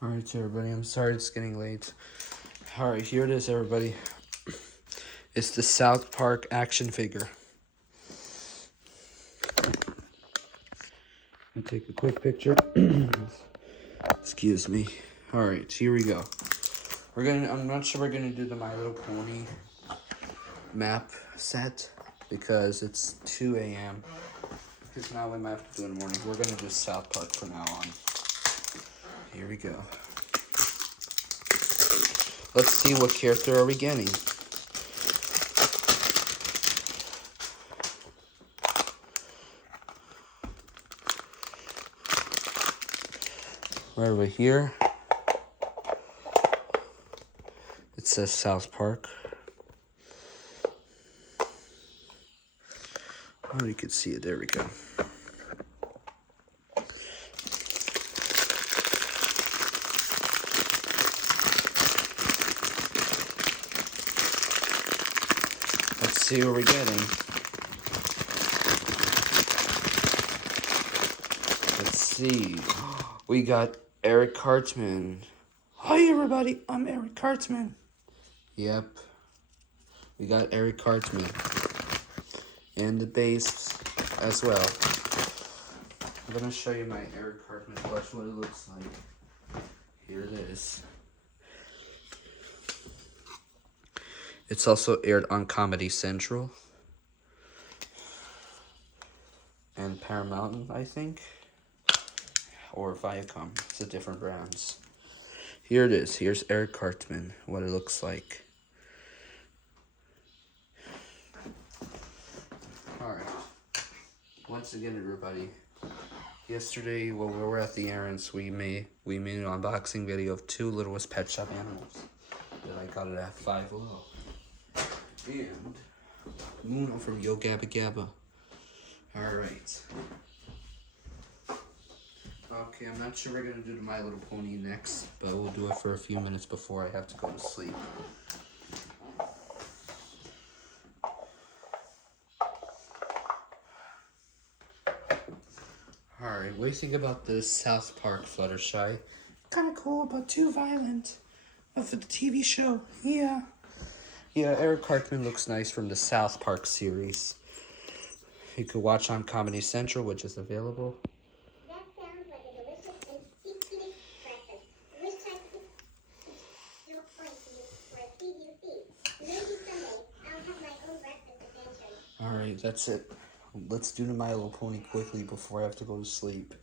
Alright, everybody, I'm sorry it's getting late. Alright, here it is, everybody. It's the South Park action figure. I'll take a quick picture. Excuse me. Alright, here we go. I'm not sure we're gonna do the My Little Pony map set because it's 2 a.m. Because now we might have to do it in the morning. We're gonna do South Park from now on. Here we go. Let's see, what character are we getting? Right over here, it says South Park. Oh, you can see it. There we go. Let's see what we're getting. Let's see. We got Eric Cartman. Hi, everybody. I'm Eric Cartman. Yep. We got Eric Cartman. And the base as well. I'm going to show you my Eric Cartman plush, what it looks like. Here it is. It's also aired on Comedy Central. And Paramount, I think. Or Viacom. It's a different brands. Here it is. Here's Eric Cartman, what it looks like. Alright. Once again, everybody. Yesterday, while we were at the errands, we made an unboxing video of two Littlest Pet Shop animals that I got it at Five Below. And Muno from Yo Gabba Gabba. Alright. Okay, I'm not sure we're going to do the My Little Pony next, but we'll do it for a few minutes before I have to go to sleep. Alright, what do you think about this South Park Fluttershy? Kind of cool, but too violent. But for the TV show, yeah. Yeah, Eric Cartman looks nice from the South Park series. You could watch on Comedy Central, which is available. That sounds like a delicious and tasty breakfast. I wish I could no point to you for a feed you feed. Maybe someday I'll have my own breakfast adventure. Alright, that's it. Let's do the My Little Pony quickly before I have to go to sleep.